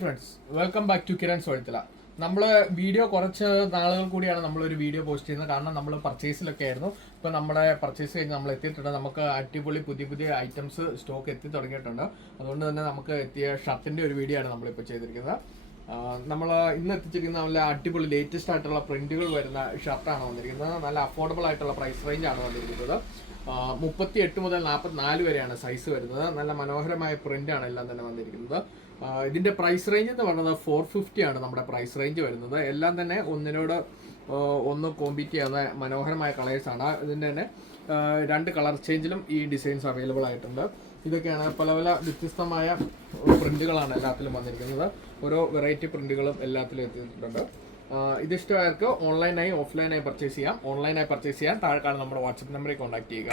Friends welcome back to Kiran സോഴത്തില. നമ്മൾ video കുറച്ച് നാളുകൾ കൂടിയാണ് നമ്മളൊരു വീഡിയോ പോസ്റ്റ് ചെയ്യുന്നത്. കാരണം നമ്മൾ പർച്ചേസിലൊക്കെ ആയിരുന്നു. ഇപ്പോൾ നമ്മുടെ പർച്ചേസ് കഴിഞ്ഞ് നമ്മൾ എത്തിയിട്ടുണ്ട്. നമുക്ക് അടിപൊളി പുതിയ പുതിയ ഐറ്റംസ് സ്റ്റോക്ക് എത്തി തുടങ്ങിയിട്ടുണ്ട്. അതുകൊണ്ട് തന്നെ നമുക്ക് എത്തിയ ഷർട്ടിൻ്റെ ഒരു വീഡിയോ ആണ് നമ്മളിപ്പോൾ ചെയ്തിരിക്കുന്നത്. നമ്മൾ ഇന്ന് എത്തിച്ചിരിക്കുന്ന നല്ല അടിപൊളി ലേറ്റസ്റ്റ് ആയിട്ടുള്ള പ്രിന്റുകൾ വരുന്ന ഷർട്ടാണ് വന്നിരിക്കുന്നത്. നല്ല അഫോർഡബിൾ ആയിട്ടുള്ള പ്രൈസ് റേഞ്ച് ആണ് വന്നിരിക്കുന്നത്. 38 മുതൽ 44 വരെയാണ് സൈസ് വരുന്നത്. നല്ല മനോഹരമായ പ്രിന്റാണ് എല്ലാം തന്നെ വന്നിരിക്കുന്നത്. ഇതിന്റെ പ്രൈസ് റേഞ്ച് എന്ന് പറയുന്നത് 450 ആണ് നമ്മുടെ പ്രൈസ് റേഞ്ച് വരുന്നത്. എല്ലാം തന്നെ ഒന്നിനോട് ഒന്ന് കോമ്പീറ്റ് ചെയ്യുന്ന മനോഹരമായ കളേഴ്സാണ്. ഇതിൻ്റെ തന്നെ 2 കളർ ചേഞ്ചിലും ഈ ഡിസൈൻസ് അവൈലബിൾ ആയിട്ടുണ്ട്. ഇതൊക്കെയാണ് പല പല വ്യത്യസ്തമായ പ്രിന്റുകളാണ് എല്ലാത്തിലും വന്നിരിക്കുന്നത്. ഓരോ വെറൈറ്റി പ്രിന്റുകളും എല്ലാത്തിലും എത്തിയിട്ടുണ്ട്. ഇതിഷ്ടമായവർക്ക് ഓൺലൈനായി ഓഫ്ലൈനായി പർച്ചേസ് ചെയ്യാം. ഓൺലൈനായി പർച്ചേസ് ചെയ്യാൻ താഴെ കാണുന്ന നമ്മുടെ വാട്സപ്പ് നമ്പറിൽ കോൺടാക്ട് ചെയ്യുക.